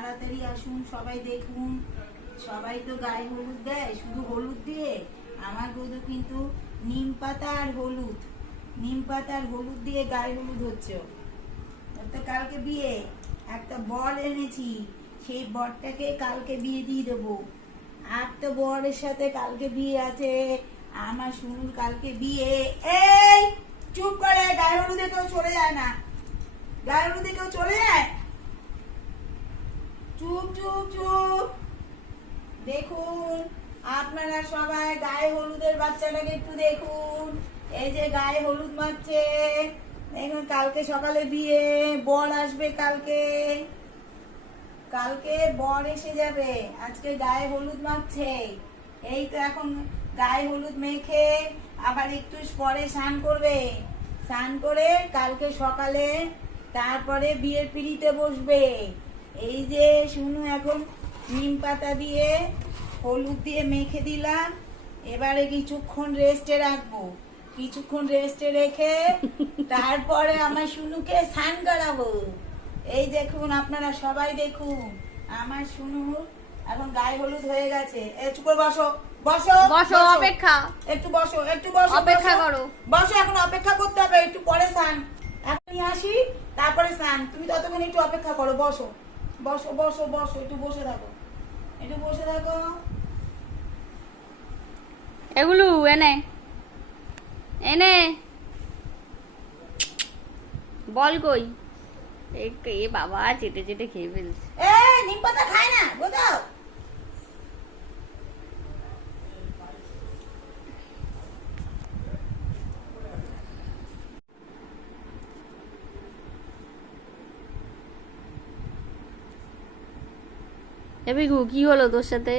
তাড়াতাড়ি আসুন, সবাই দেখুন। সবাই তো গায়ে হলুদ দেয়, শুধু হলুদ দিয়ে। আমার বৌদি কিন্তু নিম পাতা আর হলুদ, নিম পাতা আর হলুদ দিয়ে গায়ে হলুদ হচ্ছে। ওর তো কালকে বিয়ে, একটা বর এনেছি, সেই বরটাকে কালকে বিয়ে দিয়ে দেবো। আর তো বরের সাথে কালকে বিয়ে আছে, আমার শুনুন কালকে বিয়ে। এই চুপ করে, গায়ে হলুদে কেউ চলে যায় না, গায়ে হলুদে কেউ চলে যায়? চুপ চুপ চুপ। দেখুন আপনারা সবাই গায়ে হলুদের বাচ্চাটাকে একটু দেখুন। এই যে গায়ে হলুদ মাখছে, দেখুন কালকে সকালে বিয়ে, বর আসবে কালকে, কালকে বর এসে যাবে, আজকে গায়ে হলুদ মাখছে। এই তো এখন গায়ে হলুদ মেখে আবার একটু পরে স্নান করবে, স্নান করে কালকে সকালে তারপরে বিয়ের পিড়িতে বসবে। এই যে শুনু এখন নিম পাতা দিয়ে হলুদ দিয়ে মেখে দিলাম, এবারে কিছুক্ষণ রেস্টে রাখবো, কিছুক্ষণ রেস্টে রেখে তারপরে আমার শুনুকে স্নান করাবো। এই দেখুন আপনারা সবাই দেখুন, আমার শুনু এখন গায়ে হলুদ হয়ে গেছে। একটু করে বসো, বসো বসো, অপেক্ষা একটু বসো, একটু বসো, অপেক্ষা বসো। করো। বসো, এখন অপেক্ষা করতে হবে, একটু পরে স্নান, এখনই আসি তারপরে স্নান, তুমি ততক্ষণ একটু অপেক্ষা করো। বসো বসো বসো বসো, একটু বসে থাকো, একটু বসে থাকো। এগুলো এনে এনে বল কই? এ বাবা চেটে চেটে খেয়ে ফেলছে। নিম পাতা খায় না বোঝাও। এ বিঘু কি হলো তোর সাথে?